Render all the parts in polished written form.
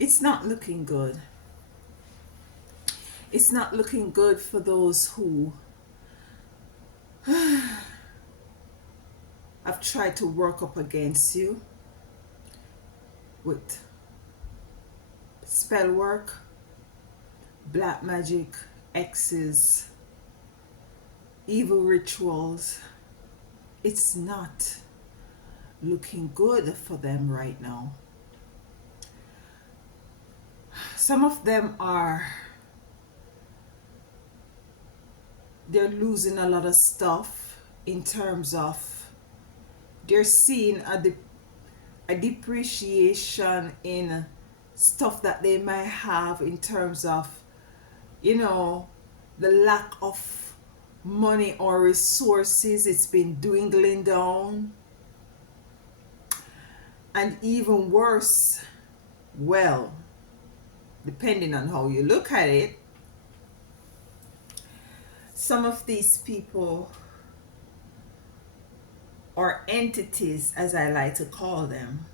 It's not looking good. It's not looking good for those who have tried to work up against you with spell work, black magic, X's, evil rituals. It's not looking good for them right now. Some of them they're losing a lot of stuff in terms of they're seeing a depreciation in stuff that they might have in terms of, you know, the lack of money or resources. It's been dwindling down. And even worse, well, depending on how you look at it, some of these people or entities, as I like to call them,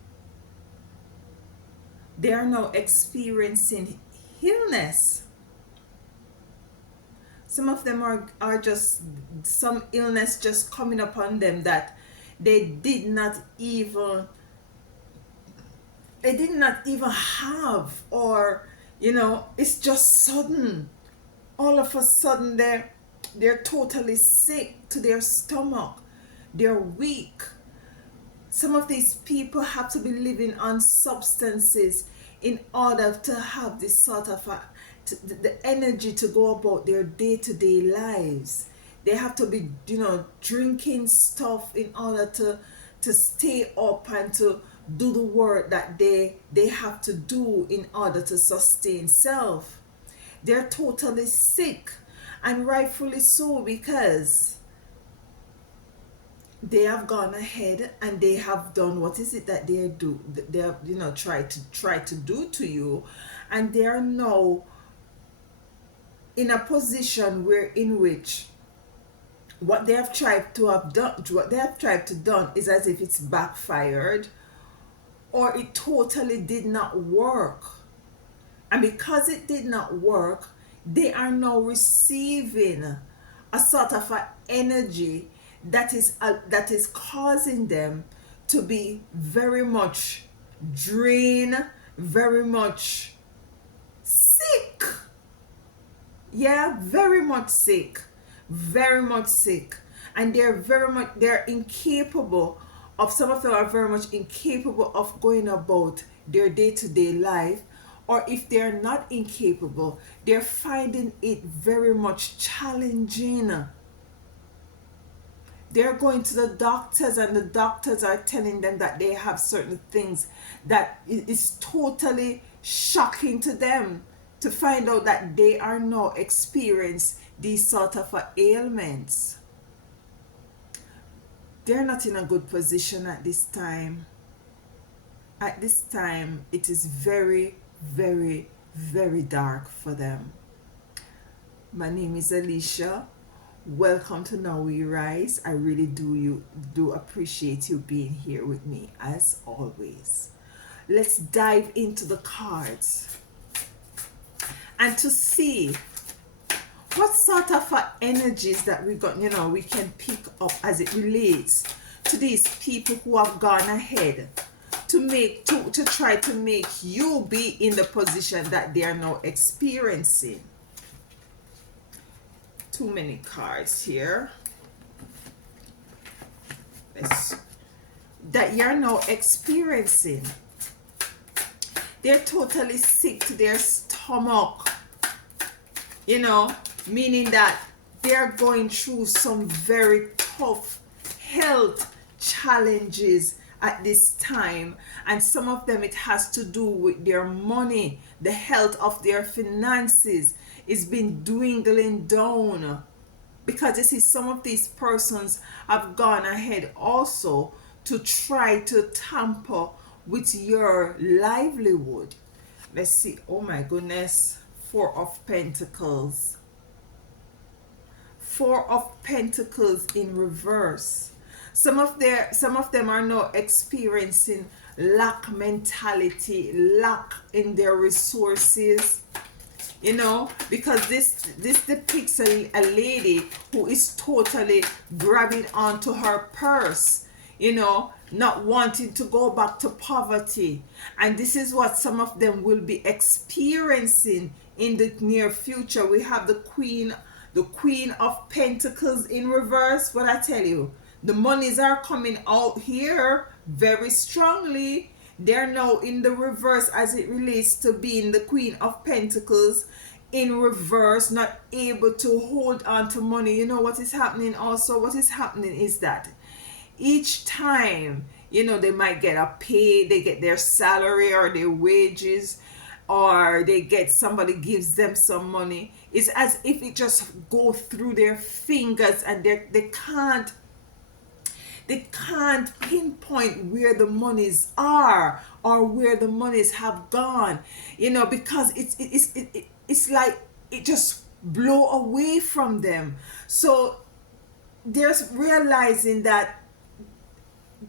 they are now experiencing illness. Some of them are just some illness just coming upon them that they did not even have, or it's just sudden. All of a sudden they're totally sick to their stomach. They're weak. Some of these people have to be living on substances in order to have this sort of the energy to go about their day-to-day lives. They have to be, drinking stuff in order to stay up and to do the work that they have to do in order to sustain self. They're totally sick, and rightfully so, because they have gone ahead and they have done what is it that they have try to do to you, and they are now in a position where in which what they have tried to done is as if it's backfired, or it totally did not work. And because it did not work, they are now receiving a sort of a energy that is causing them to be very much drained, very much sick. Yeah, very much sick. Very much sick. And they're incapable of, some of them are very much incapable of going about their day-to-day life. Or if they're not incapable, they're finding it very much challenging. They're going to the doctors, and the doctors are telling them that they have certain things that is totally shocking to them, to find out that they are now experiencing these sort of ailments. They're not in a good position at this time. At this time, it is very, very, very dark for them. My name is Alicia. Welcome to Now We Rise. I really do appreciate you being here with me as always. Let's dive into the cards and to see what sort of energies that we can pick up as it relates to these people who have gone ahead to try to make you be in the position that they are now experiencing. Too many cards here. That you're now experiencing. They're totally sick to their stomach, meaning that they're going through some very tough health challenges at this time, and some of them, it has to do with their money. The health of their finances is been dwindling down, because you see, some of these persons have gone ahead also to try to tamper with your livelihood. Let's see. Oh my goodness. Four of Pentacles. Four of Pentacles in reverse. Some of them are now experiencing lack mentality, lack in their resources, because this depicts a lady who is totally grabbing onto her purse, not wanting to go back to poverty. And this is what some of them will be experiencing in the near future. We have the queen of pentacles in reverse. What I tell you, the monies are coming out here very strongly. They're now in the reverse as it relates to being the queen of pentacles in reverse, not able to hold on to money. You know what is happening also? What is happening is that each time, they might get a pay, they get their salary or their wages, or they get somebody gives them some money. It's as if it just go through their fingers, and they can't pinpoint where the monies are or where the monies have gone, because it's like it just blow away from them. So they're realizing that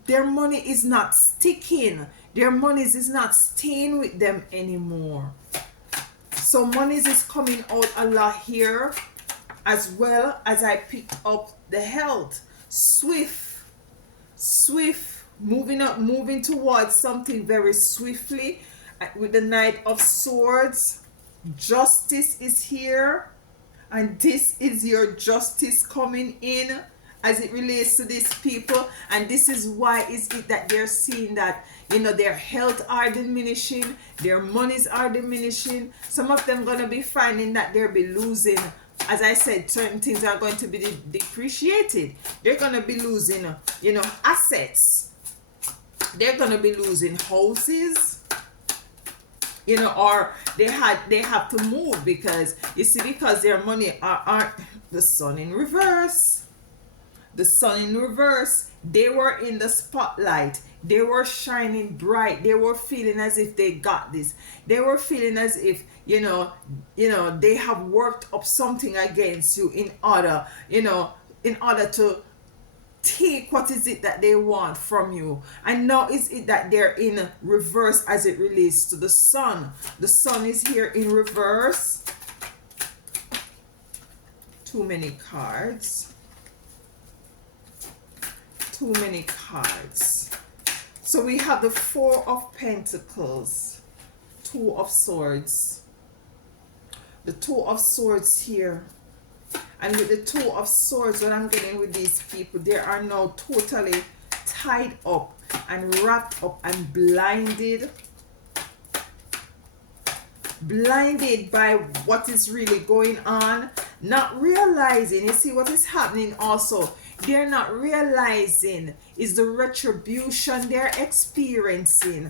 their money is not sticking, their monies is not staying with them anymore. So monies is coming out a lot here, as well as I picked up the health. Swift, moving up, moving towards something very swiftly, with the Knight of Swords. Justice is here, and this is your justice coming in as it relates to these people. And this is why is it that they're seeing that their health are diminishing, their monies are diminishing. Some of them gonna be finding that they'll be losing. As I said, certain things are going to be depreciated. They're going to be losing, assets. They're going to be losing houses, or they have to move, because because their money aren't the sun in reverse. The sun in reverse. They were in the spotlight. They were shining bright. They were feeling as if they got this. They were feeling as if, they have worked up something against you in order to take what is it that they want from you. And now is it that they're in reverse as it relates to the sun. The sun is here in reverse. Too many cards. Too many cards. So we have the Four of Pentacles, Two of Swords. The Two of Swords here. And with the Two of Swords, what I'm getting with these people, they are now totally tied up and wrapped up and blinded. Blinded by what is really going on. Not realizing, you see what is happening also. They're not realizing is the retribution they're experiencing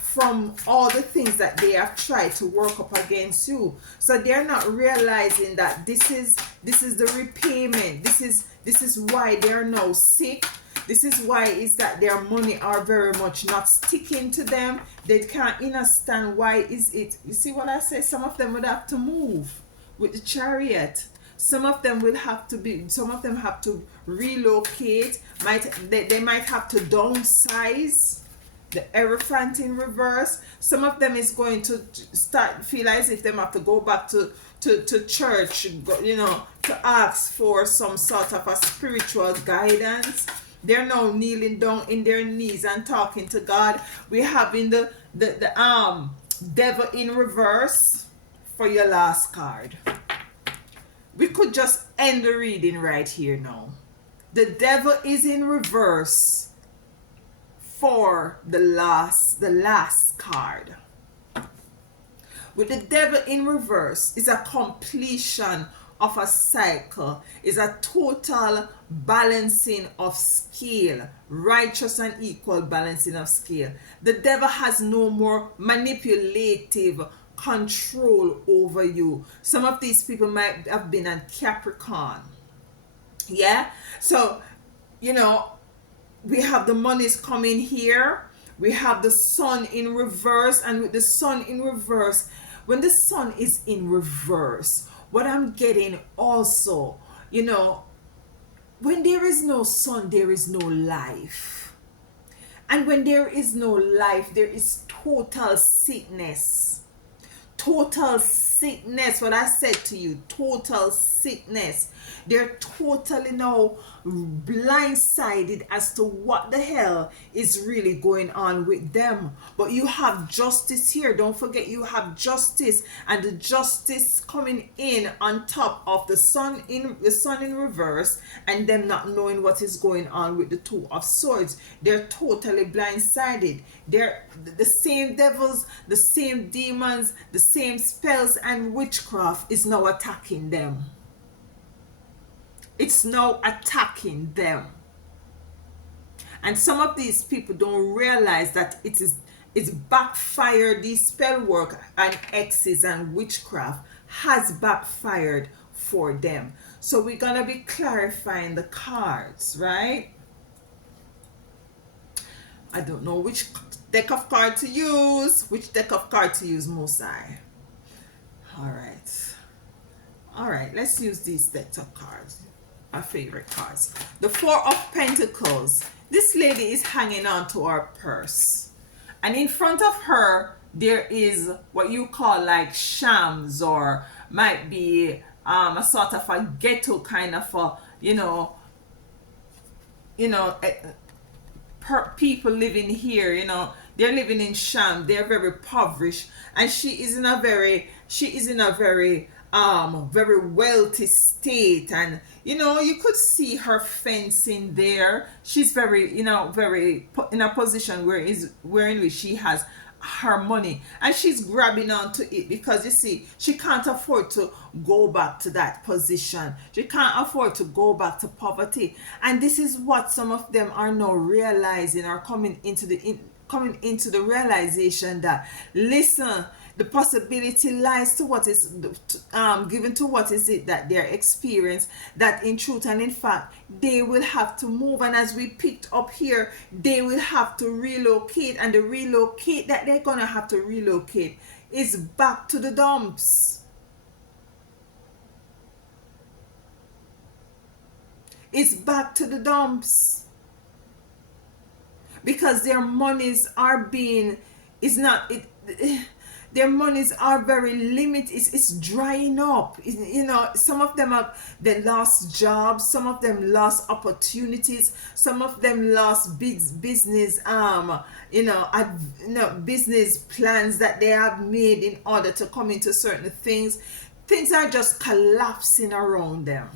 from all the things that they have tried to work up against you. So they're not realizing that this is the repayment. This is why they're now sick. This is why is that their money are very much not sticking to them. They can't understand why is it. You see what I say? Some of them would have to move with the Chariot. Some of them have to relocate. They might have to downsize. The Hierophant in reverse. Some of them is going to feel as if they have to go back to church, to ask for some sort of a spiritual guidance. They're now kneeling down in their knees and talking to God. We're having the Devil in reverse for your last card. We could just end the reading right here now. The Devil is in reverse for the last card. With the Devil in reverse is a completion of a cycle, is a total balancing of scale, righteous and equal balancing of scale. The devil has no more manipulative control over you. Some of these people might have been a Capricorn. Yeah? So, we have the monies coming here. We have the sun in reverse. And with the sun in reverse, when the sun is in reverse, what I'm getting also, when there is no sun, there is no life. And when there is no life, there is total sickness. Total sickness. What I said to you, total sickness. They're totally now blindsided as to what the hell is really going on with them. But you have justice here. Don't forget, you have justice, and the justice coming in on top of the sun in reverse, and them not knowing what is going on with the Two of Swords. They're totally blindsided. They're the same devils, the same demons, the same spells and witchcraft is now attacking them. It's now attacking them. And some of these people don't realize that it's backfired. These spell work and X's and witchcraft has backfired for them. So we're gonna be clarifying the cards, right? I don't know which deck of cards to use. Which deck of cards to use, Mosai? All right, let's use these decks of cards. My favorite cards. The Four of Pentacles. This lady is hanging on to her purse, and in front of her there is what you call like shams, or might be a sort of a ghetto kind of a people living here. They're living in sham. They're very impoverished, and she is in a very very wealthy state. And you could see her fencing there. She's very very in a position where in which she has her money, and she's grabbing onto it, because you see, she can't afford to go back to that position. She can't afford to go back to poverty. And this is what some of them are now realizing, or coming into the realization that, listen, the possibility lies to what is given to what is it that they're experiencing, that in truth and in fact they will have to move. And as we picked up here, they will have to relocate, and the relocate that they're gonna have to relocate is back to the dumps. It's back to the dumps, because their monies are being, is not it their monies are very limited. It's drying up. Some of them they lost jobs, some of them lost opportunities, some of them lost business business plans that they have made in order to come into certain things. Things are just collapsing around them.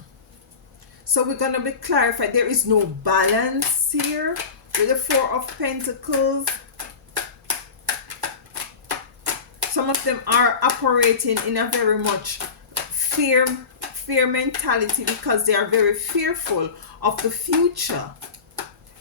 So we're going to be clarified. There is no balance here with the Four of Pentacles. Some of them are operating in a very much fear mentality, because they are very fearful of the future.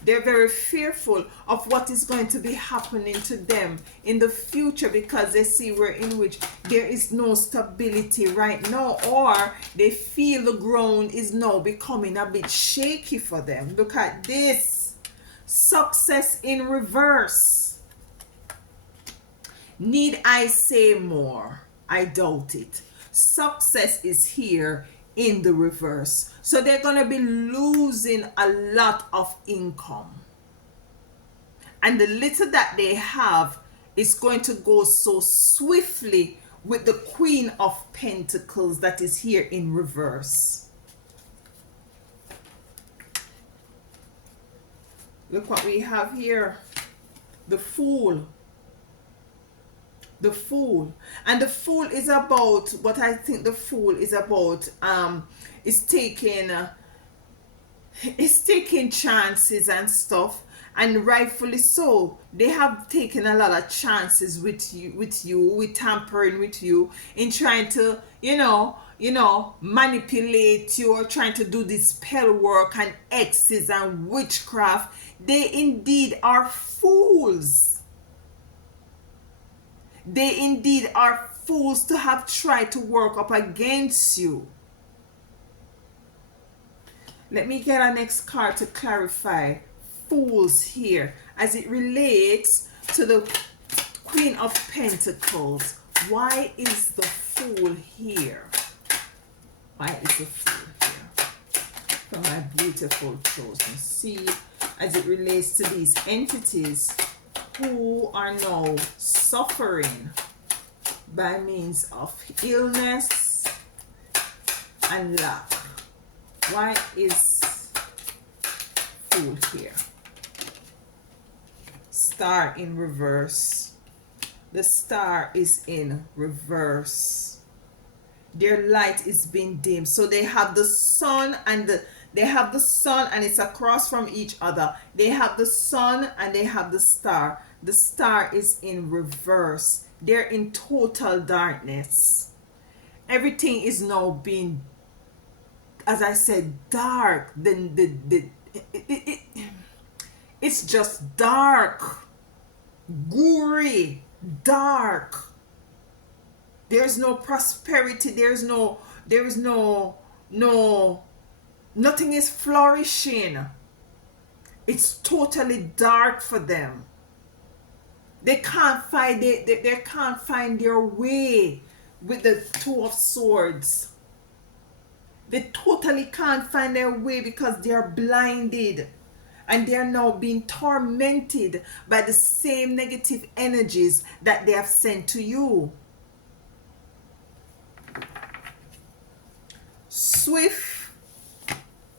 They're very fearful of what is going to be happening to them in the future, because they see where in which there is no stability right now, or they feel the ground is now becoming a bit shaky for them. Look at this. Success in reverse. Need I say more? I doubt it. Success is here in the reverse. So they're going to be losing a lot of income. And the little that they have is going to go so swiftly with the Queen of Pentacles that is here in reverse. Look what we have here. The Fool. The Fool. And the Fool is about, what I think the Fool is about, is taking chances and stuff, and rightfully so. They have taken a lot of chances with tampering with you, in trying to manipulate you, or trying to do this spell work and X's and witchcraft. They indeed are fools. They indeed are fools to have tried to work up against you. Let me get our next card to clarify fools here as it relates to the Queen of Pentacles. Why is the Fool here? Why is the Fool here? For my beautiful chosen seed, as it relates to these entities who are now suffering by means of illness and lack. Why is Fool here? Star in reverse. The star is in reverse. Their light is being dimmed. So they have the sun and it's across from each other. They have the sun and they have the star. The star is in reverse. They're in total darkness. Everything is now being, as I said, dark. It's just dark, gory, dark. There's no prosperity. Nothing is flourishing. It's totally dark for them. They can't find they can't find their way with the Two of Swords. They totally can't find their way because they are blinded. And they are now being tormented by the same negative energies that they have sent to you. Swift,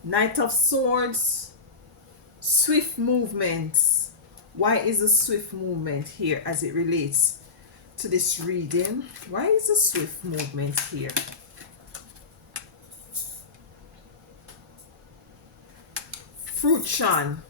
Knight of Swords, swift movements. Why is a swift movement here as it relates to this reading? Why is a swift movement here? Fruition.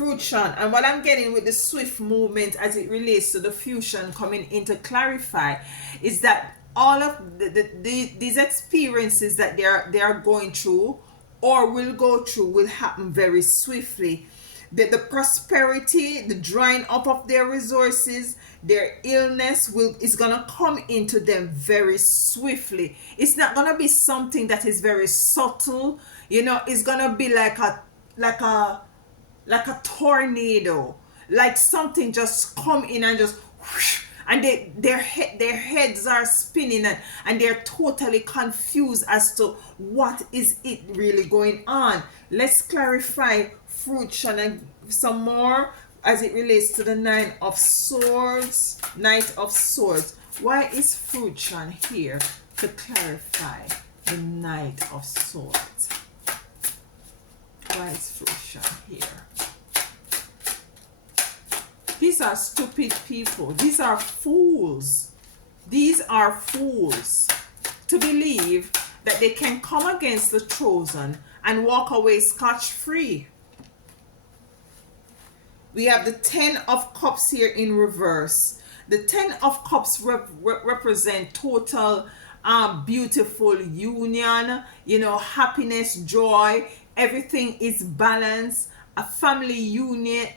And what I'm getting with the swift movement as it relates to the fusion coming in to clarify is that all of these experiences that they are going through or will go through will happen very swiftly. The prosperity, the drying up of their resources, their illness is gonna come into them very swiftly. It's not gonna be something that is very subtle. It's gonna be like a tornado, like something just come in and just whoosh, and their heads are spinning and they're totally confused as to what is it really going on. Let's clarify fruition and some more as it relates to the Knight of Swords. Why is fruition here? To clarify the Knight of Swords. Why is fruition here? These are stupid people. These are fools. These are fools to believe that they can come against the chosen and walk away scotch-free. We have the Ten of Cups here in reverse. The Ten of Cups represent total beautiful union, happiness, joy. Everything is balanced. A family unit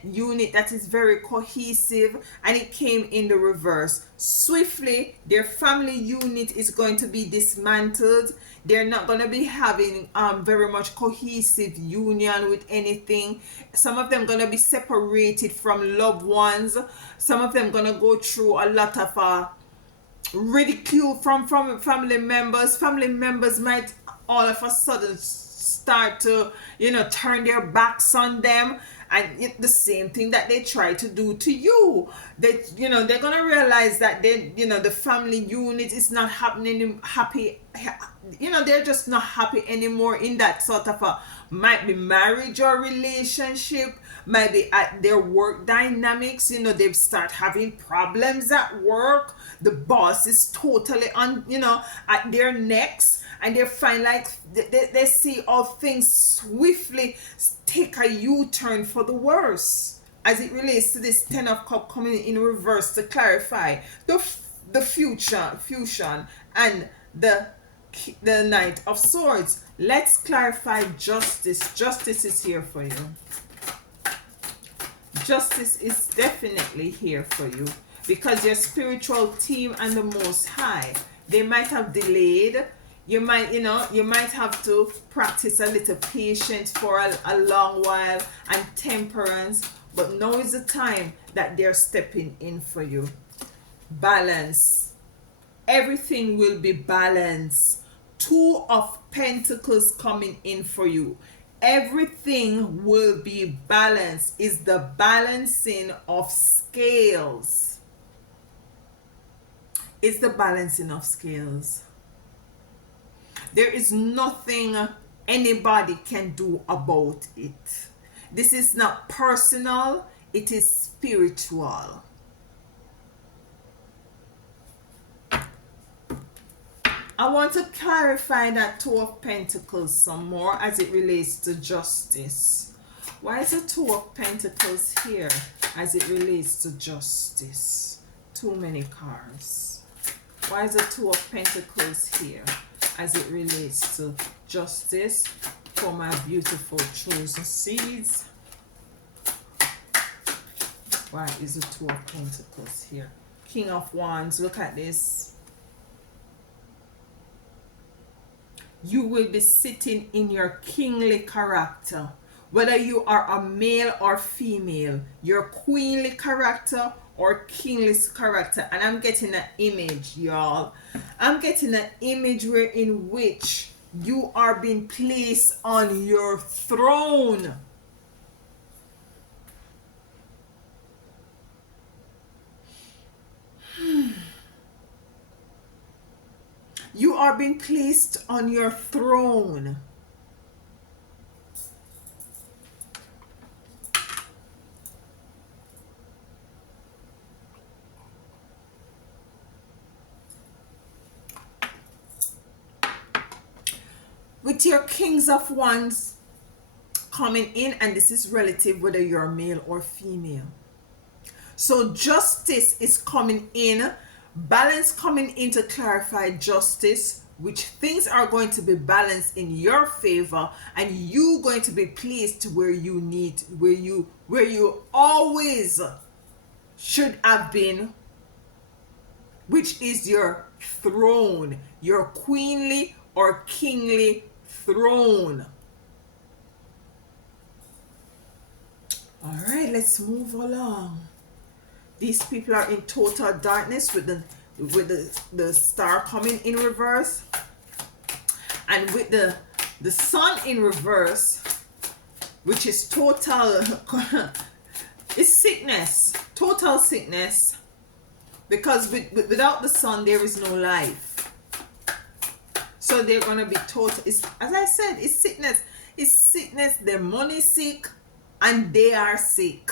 that is very cohesive, and it came in the reverse. Swiftly, their family unit is going to be dismantled. They're not going to be having very much cohesive union with anything. Some of them going to be separated from loved ones. Some of them going to go through a lot of ridicule from family members. Family members might all of a sudden start to turn their backs on them, and the same thing that they try to do to you. They're gonna realize that the family unit is not happy. They're just not happy anymore in that sort of might be marriage or relationship, might be at their work dynamics. They start having problems at work. The boss is totally on at their necks, and they find like they see all things swiftly take a U-turn for the worse as it relates to this Ten of Cups coming in reverse to clarify the fusion and the Knight of Swords. Let's clarify justice. Justice is here for you. Justice is definitely here for you because your spiritual team and the Most High, they might have delayed. You might have to practice a little patience for a long while and temperance, but now is the time that they're stepping in for you. Balance. Everything will be balanced. Two of Pentacles coming in for you. everything will be balanced. Is the balancing of scales. It's the balancing of scales. There is nothing anybody can do about it. This is not personal, it is spiritual. I want to clarify that Two of Pentacles some more as it relates to justice. Why is the Two of Pentacles here as it relates to justice? Too many cards. Why is the Two of Pentacles here as it relates to justice for my beautiful chosen seeds? Why is the Two of Pentacles here? King of Wands, look at this. You will be sitting in your kingly character. Whether you are a male or female, your queenly character or kingly character. And I'm getting an image, y'all. I'm getting an image in which you are being placed on your throne. You are being placed on your throne. With your Kings of Wands coming in, and this is relative whether you're male or female. So justice is coming in, balance coming in to clarify justice, which things are going to be balanced in your favor, and you going to be placed where you need, where you always should have been, which is your throne, your queenly or kingly throne. All right, let's move along. These people are in total darkness with the star coming in reverse, and with the sun in reverse, which is total it's sickness, total sickness, because without the sun there is no life. So they're gonna be total, as I said, it's sickness. It's sickness. Their money sick and they are sick.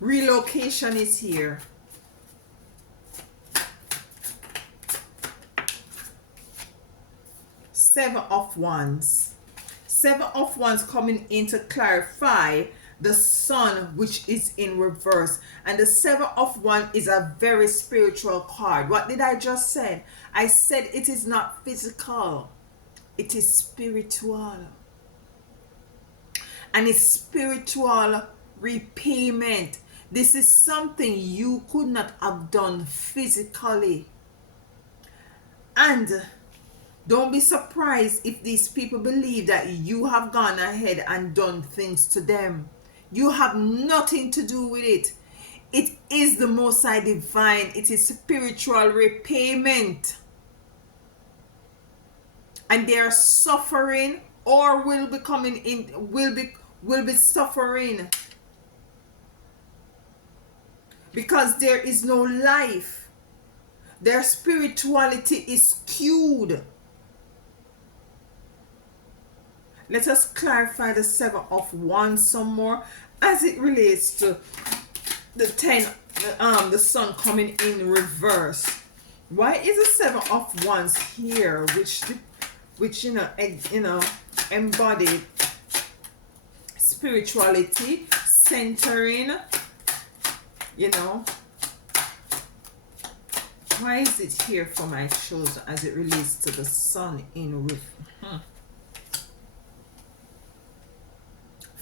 Relocation is here. Seven of Wands. Seven of Wands coming in to clarify the sun, which is in reverse. And the Seven of Wands is a very spiritual card. What did I just say? I said it is not physical. It is spiritual. And it's spiritual repayment. This is something you could not have done physically. And don't be surprised if these people believe that you have gone ahead and done things to them. You have nothing to do with it. It is the Most High Divine. It is spiritual repayment. And they are suffering, or will be coming in, will be suffering, because there is no life. Their spirituality is skewed. Let us clarify the Seven of Wands some more as it relates to the the sun coming in reverse. Why is the Seven of Wands here, which embodied spirituality, centering, why is it here for my chosen as it relates to the sun in reverse?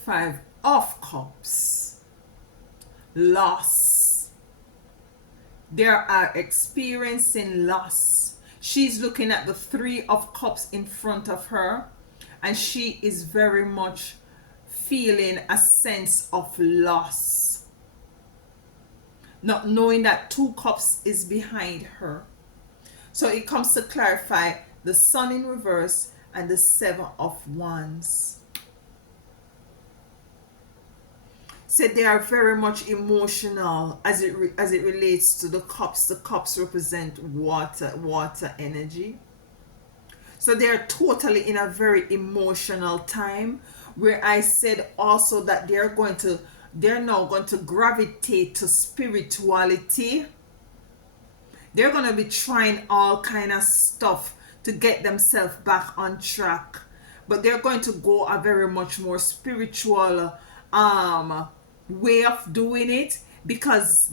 Five of Cups. Loss. They are experiencing loss. She's looking at the Three of Cups in front of her, and she is very much feeling a sense of loss, not knowing that Two Cups is behind her. So it comes to clarify the Sun in reverse, and the Seven of Wands. So they are very much emotional as it relates to the cups. The cups represent water energy. So they are totally in a very emotional time, where I said also that they're now going to gravitate to spirituality. They're going to be trying all kind of stuff to get themselves back on track, but they're going to go a very much more spiritual way of doing it, because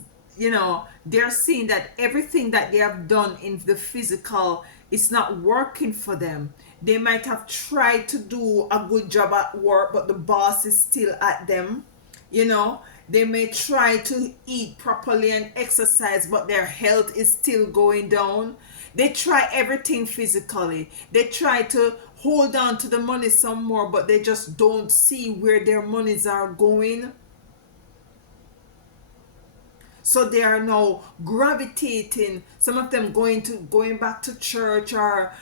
they're seeing that everything that they have done in the physical is not working for them. They might have tried to do a good job at work, but the boss is still at them. you know they may try to eat properly and exercise, but their health is still going down. They try everything physically. They try to hold on to the money some more, but they just don't see where their monies are going. So they are now gravitating, some of them going back to church, or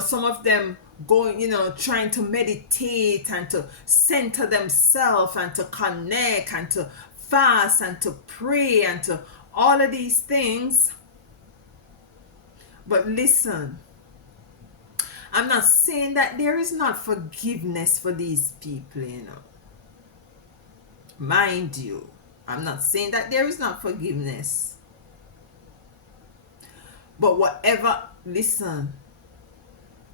some of them going, trying to meditate and to center themselves and to connect and to fast and to pray and to all of these things. But listen, I'm not saying that there is not forgiveness for these people, mind you. I'm not saying that there is not forgiveness. But whatever, listen,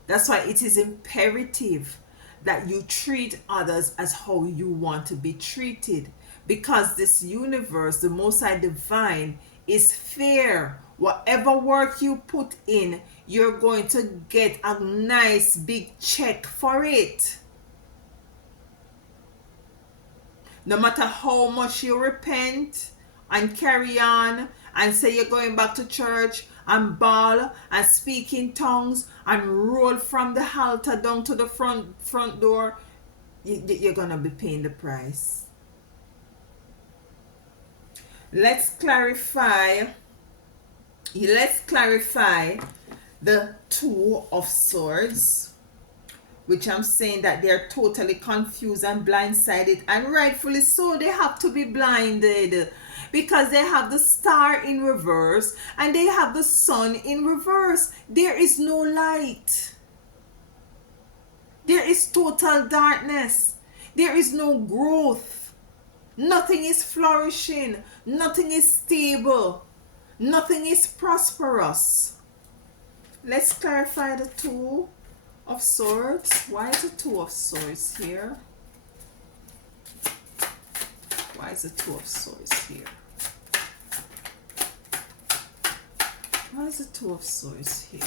that's why it is imperative that you treat others as how you want to be treated. Because this universe, the Most High Divine, is fair. Whatever work you put in, you're going to get a nice big check for it. No matter how much you repent and carry on and say you're going back to church and bawl and speak in tongues and roll from the altar down to the front door, you're going to be paying the price. Let's clarify the Two of Swords, which I'm saying that they're totally confused and blindsided, and rightfully so. They have to be blinded, because they have the Star in reverse and they have the Sun in reverse. There is no light. There is total darkness. There is no growth. Nothing is flourishing. Nothing is stable. Nothing is prosperous. Let's clarify the Two of Swords. Why is the Two of Swords here? Why is the Two of Swords here? Why is the Two of Swords here?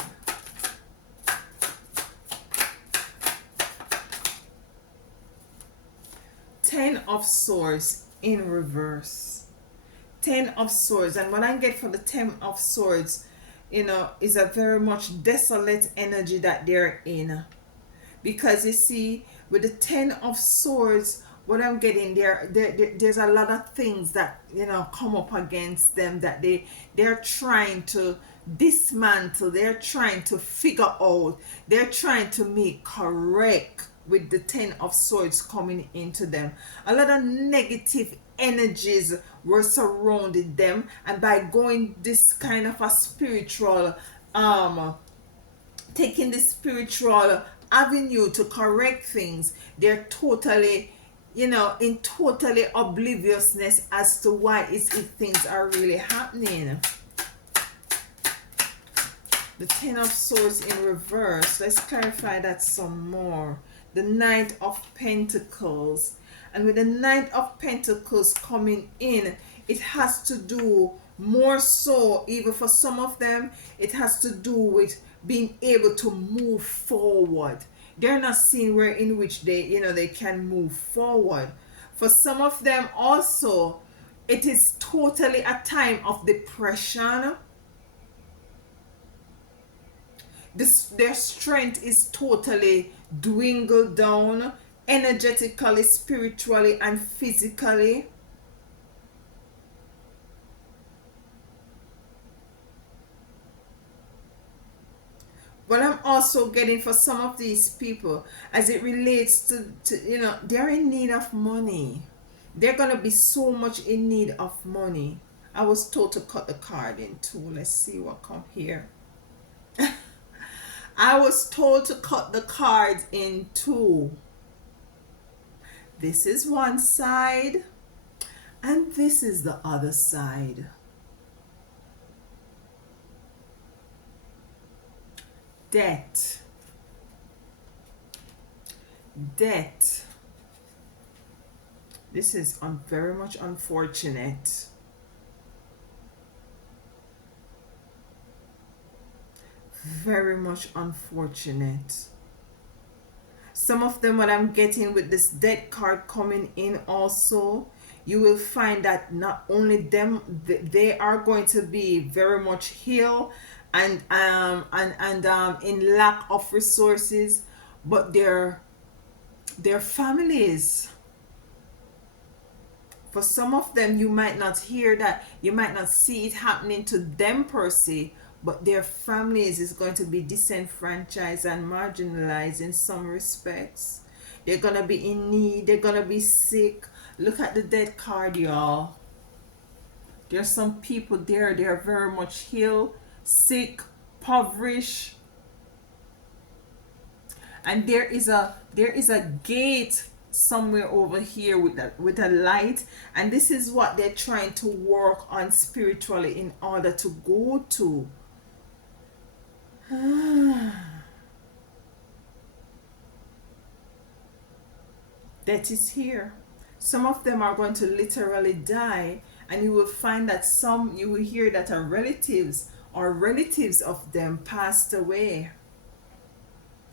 Ten of Swords in reverse. Ten of Swords. And what I get for the Ten of Swords, is a very much desolate energy that they're in. Because you see, with the Ten of Swords, what I'm getting there's a lot of things that come up against them, that they're trying to dismantle, they're trying to figure out, they're trying to make correct. With the Ten of Swords coming into them, a lot of negative energies were surrounded them, and by going this kind of a spiritual taking this spiritual avenue to correct things, they're totally in totally obliviousness as to why if things are really happening. The Ten of Swords in reverse, let's clarify that some more. The Knight of Pentacles. And with the Knight of Pentacles coming in, it has to do more so, even for some of them, it has to do with being able to move forward. They're not seeing where in which they can move forward. For some of them also, it is totally a time of depression. Their strength is totally dwindled down, energetically, spiritually, and physically. But I'm also getting for some of these people, as it relates to they're in need of money. They're gonna be so much in need of money. I was told to cut the card in two. Let's see what come here. I was told to cut the cards in two. This is one side, and this is the other side. Debt. Debt. This is very much unfortunate. Very much unfortunate. Some of them, what I'm getting with this debt card coming in also, you will find that not only them, they are going to be very much healed and in lack of resources, but their families, for some of them, you might not hear that, you might not see it happening to them per se, but their families is going to be disenfranchised and marginalized in some respects. They're going to be in need, they're going to be sick. Look at the death card, y'all. There's some people there, they're very much healed, sick, impoverished. And there is a gate somewhere over here with a light, and this is what they're trying to work on spiritually in order to go to. That is here. Some of them are going to literally die, and you will find that you will hear that are relatives or relatives of them passed away.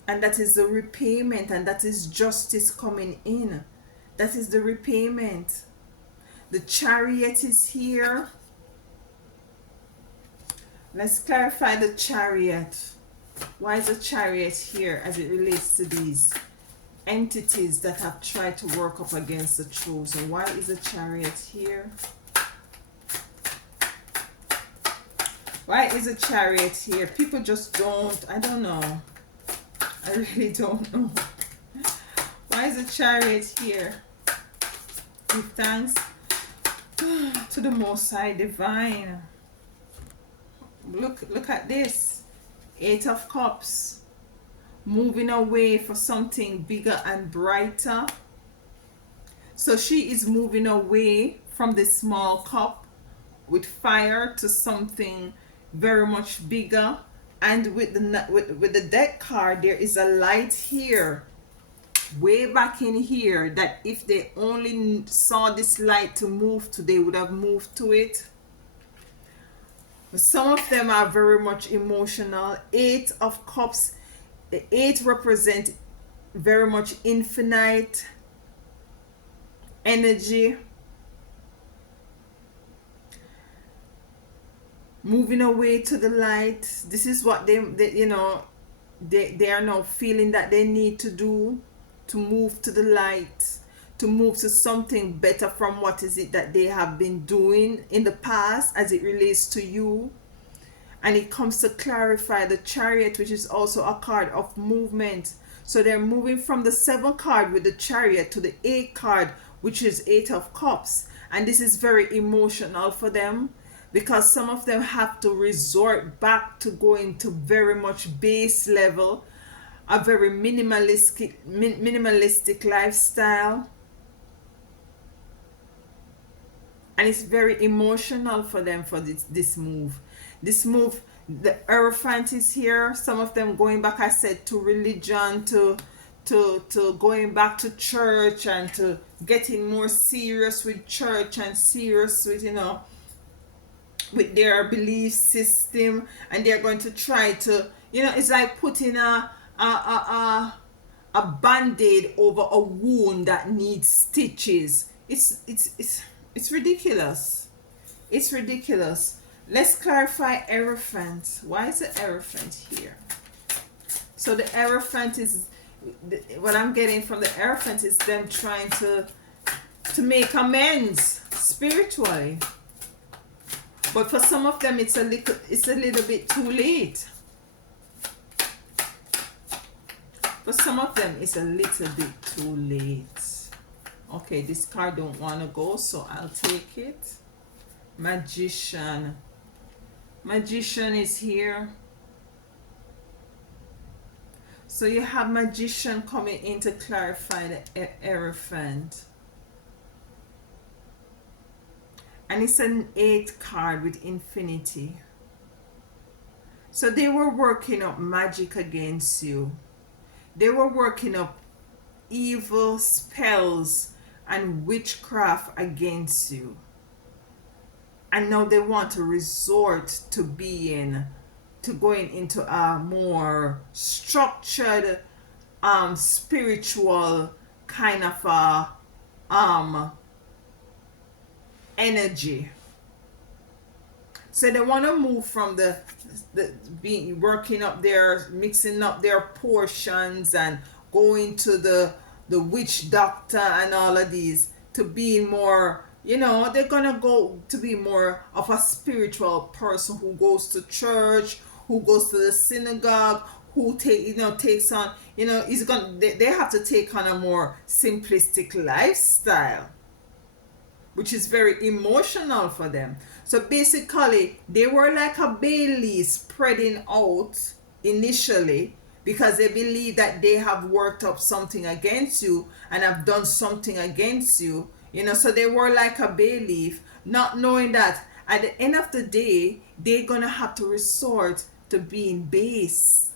And that is the repayment, and that is justice coming in. That is the repayment. The Chariot is here. Let's clarify the Chariot. Why is the Chariot here as it relates to these entities that have tried to work up against the chosen? Why is the Chariot here? Why is the Chariot here? People just don't, I don't know. I really don't know. Why is the Chariot here? Give thanks to the Most High Divine. Look at this. 8 of Cups. Moving away for something bigger and brighter. So she is moving away from this small cup with fire to something very much bigger. And with the deck card, there is a light here, way back in here, that if they only saw this light to move to, they would have moved to it. But some of them are very much emotional. 8 of Cups, the 8 represent very much infinite energy. Moving away to the light. This is what they are now feeling that they need to do, to move to the light, to move to something better from what is it that they have been doing in the past as it relates to you. And it comes to clarify the Chariot, which is also a card of movement. So they're moving from the 7 card with the Chariot to the 8 card, which is 8 of Cups. And this is very emotional for them, because some of them have to resort back to going to very much base level, a very minimalistic lifestyle. And it's very emotional for them for this move. This move, the Hierophant is here. Some of them going back, I said, to religion, to going back to church, and to getting more serious with church and serious with, with their belief system. And they're going to try to, it's like putting a band-aid over a wound that needs stitches. It's ridiculous. It's ridiculous. Let's clarify Hierophant. Why is the Hierophant here? So the Hierophant is, what I'm getting from the Hierophant is them trying to make amends spiritually. But for some of them, it's a little bit too late. For some of them, it's a little bit too late. Okay, this card don't want to go, so I'll take it. Magician. Magician is here. So you have Magician coming in to clarify the Hierophant. And it's an 8 card with infinity. So they were working up magic against you. They were working up evil spells and witchcraft against you. And now they want to resort to going into a more structured spiritual kind of energy. So they want to move from the being working up their mixing up their portions and going to the witch doctor and all of these to be more, they're gonna go to be more of a spiritual person who goes to church, who goes to the synagogue, who takes on, they have to take on a more simplistic lifestyle, which is very emotional for them. So basically, they were like a bay leaf spreading out initially because they believe that they have worked up something against you and have done something against you. So they were like a bay leaf, not knowing that at the end of the day, they're going to have to resort to being base.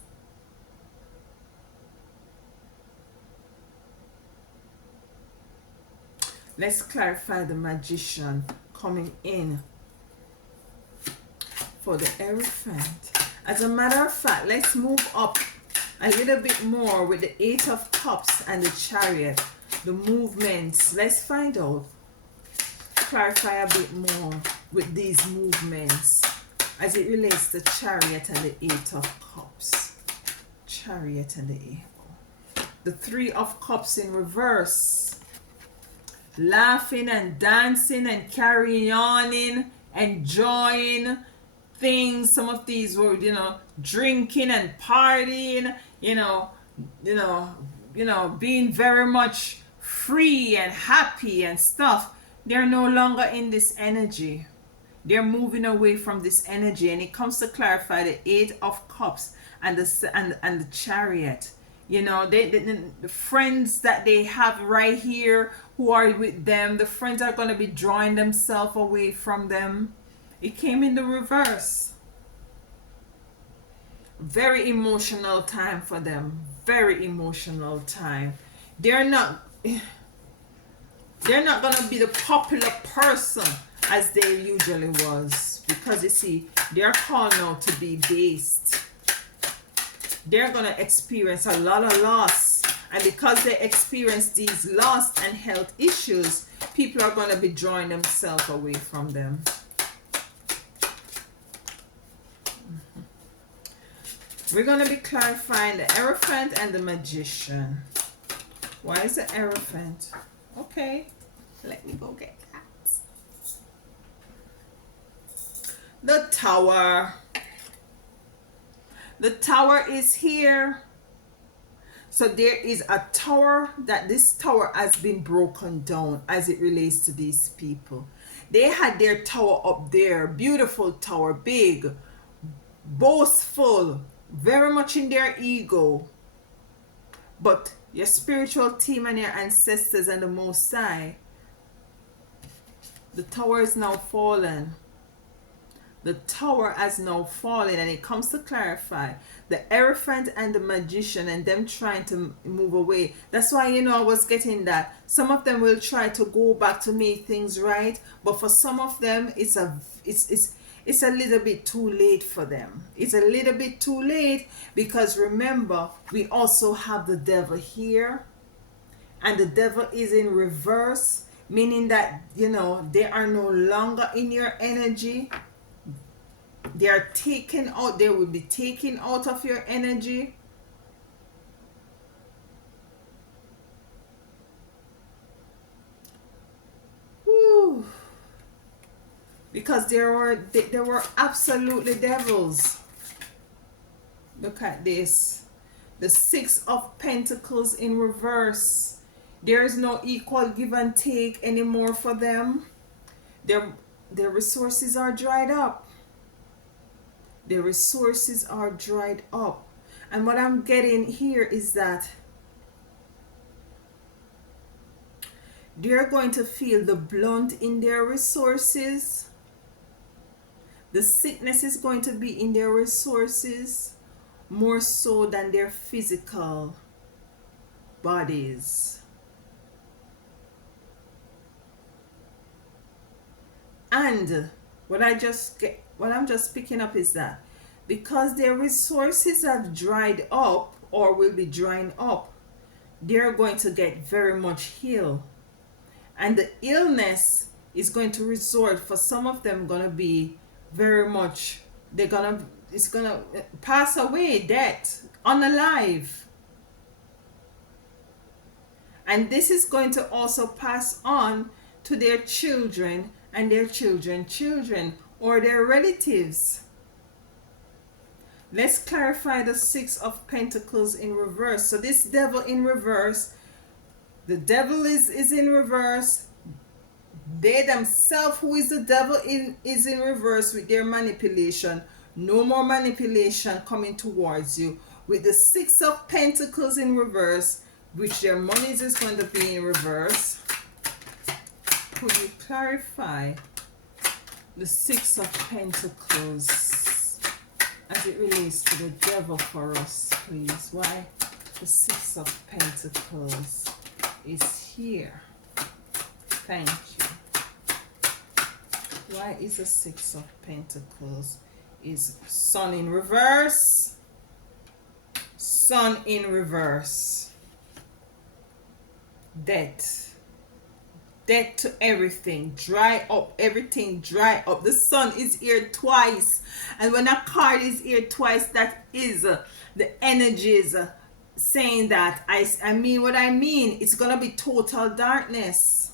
Let's clarify the Magician coming in for the Hierophant. As a matter of fact, let's move up a little bit more with the 8 of Cups and the Chariot. The movements, let's find out. Clarify a bit more with these movements as it relates to Chariot and the 8 of Cups. Chariot and the 8. The 3 of Cups in reverse. Laughing and dancing and carrying on, enjoying things. Some of these were, drinking and partying, being very much free and happy and stuff. They're no longer in this energy. They're moving away from this energy, and it comes to clarify the 8 of Cups and the Chariot. The friends that they have right here who are with them, the friends are going to be drawing themselves away from them. It came in the reverse. Very emotional time for them. Very emotional time. They're not going to be the popular person as they usually was, because you see, they're called now to be based. They're going to experience a lot of loss, and because they experience these loss and health issues, people are going to be drawing themselves away from them. We're going to be clarifying the Hierophant and the Magician. Why is the Hierophant? Okay, let me go get that. The Tower. The Tower is here. So there is a tower, that this tower has been broken down as it relates to these people. They had their tower up there, beautiful tower, big, boastful, very much in their ego. But your spiritual team and your ancestors and the Most High, the tower is now fallen. The tower has now fallen, and it comes to clarify the Hierophant and the Magician and them trying to move away. That's why, I was getting that some of them will try to go back to make things right, but for some of them it's a little bit too late for them. It's a little bit too late, because remember, we also have the Devil here, and the Devil is in reverse, meaning that they are no longer in your energy. They are taken out. They will be taken out of your energy. Whew. Because there were absolutely devils. Look at this. The Six of Pentacles in reverse. There is no equal give and take anymore for them. Their resources are dried up. Their resources are dried up. And what I'm getting here is that they're going to feel the blunt in their resources. The sickness is going to be in their resources more so than their physical bodies. And what I'm just picking up is that because their resources have dried up or will be drying up, they're going to get very much healed. And the illness is going to resort for some of them gonna be very much, it's gonna pass away, death, unalive. And this is going to also pass on to their children and their children or their relatives. Let's clarify the Six of Pentacles in reverse. So this devil in reverse, the devil is in reverse. They themselves, who is the devil, is in reverse with their manipulation. No more manipulation coming towards you. With the Six of Pentacles in reverse, which their monies is going to be in reverse. Could you clarify the Six of Pentacles as it relates to the devil for us, please? Why the Six of Pentacles is here? Thank you. Why is the Six of Pentacles is Sun in reverse? Sun in reverse. Death. Death to everything. Dry up. Everything dry up. The Sun is here twice. And when a card is here twice, that is the energies saying that I mean what I mean. It's going to be total darkness.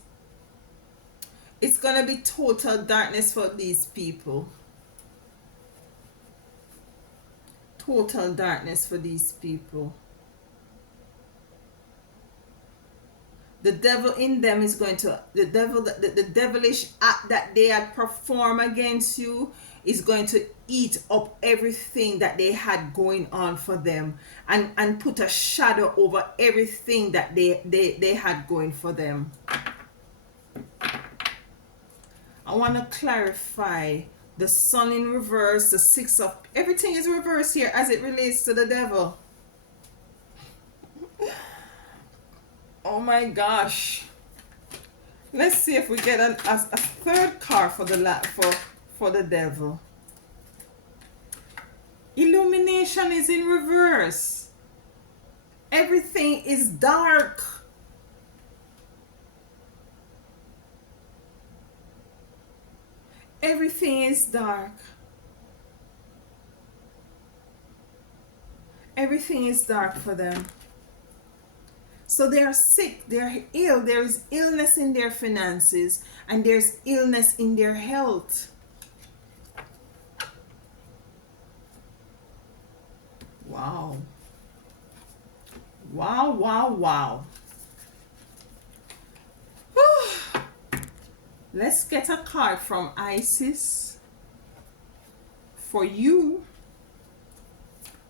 It's going to be total darkness for these people. Total darkness for these people. The devil in them is going to, the devilish act that they had performed against you is going to eat up everything that they had going on for them and put a shadow over everything that they had going for them. I want to clarify the Sun in reverse, the Six of, everything is reversed here as it relates to the devil. Oh my gosh. Let's see if we get a third card for the devil. Illumination is in reverse. Everything is dark. Everything is dark. Everything is dark for them. So they are sick, they're ill, there is illness in their finances, and there's illness in their health. Wow. Wow, wow, wow. Whew. Let's get a card from Isis for you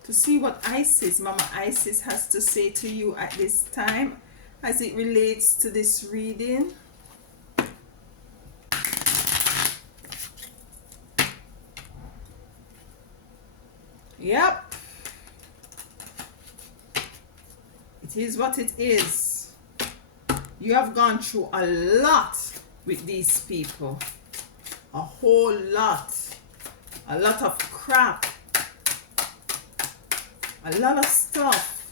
to see what Isis, Mama Isis, has to say to you at this time as it relates to this reading. Yep. It is what it is. You have gone through a lot with these people. A whole lot. A lot of crap. A lot of stuff.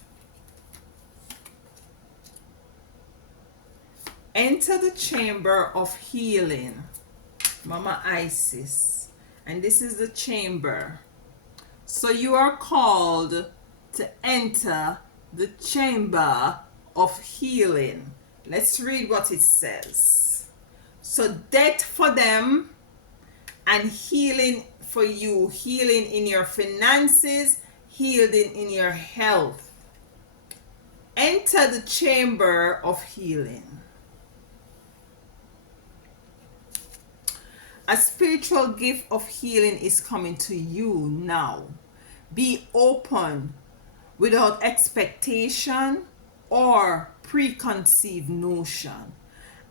Enter the chamber of healing, Mama Isis. And this is the chamber. So you are called to enter the chamber of healing. Let's read what it says. So death for them and healing for you. Healing in your finances, healing in your health. Enter the chamber of healing. A spiritual gift of healing is coming to you now. Be open without expectation or preconceived notion,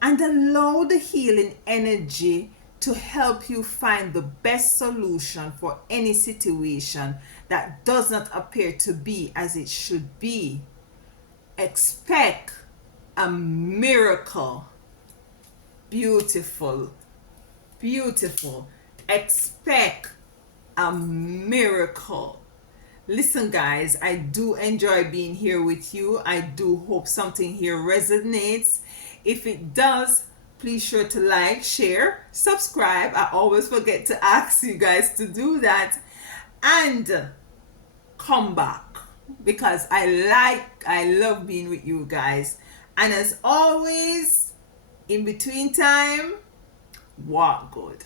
and allow the healing energy to help you find the best solution for any situation that does not appear to be as it should be. Expect a miracle. Beautiful. Beautiful. Expect a miracle. Listen, guys, I do enjoy being here with you. I do hope something here resonates. If it does, please sure to like, share, subscribe. I always forget to ask you guys to do that. And come back, because I love being with you guys. And as always, in between time, walk good.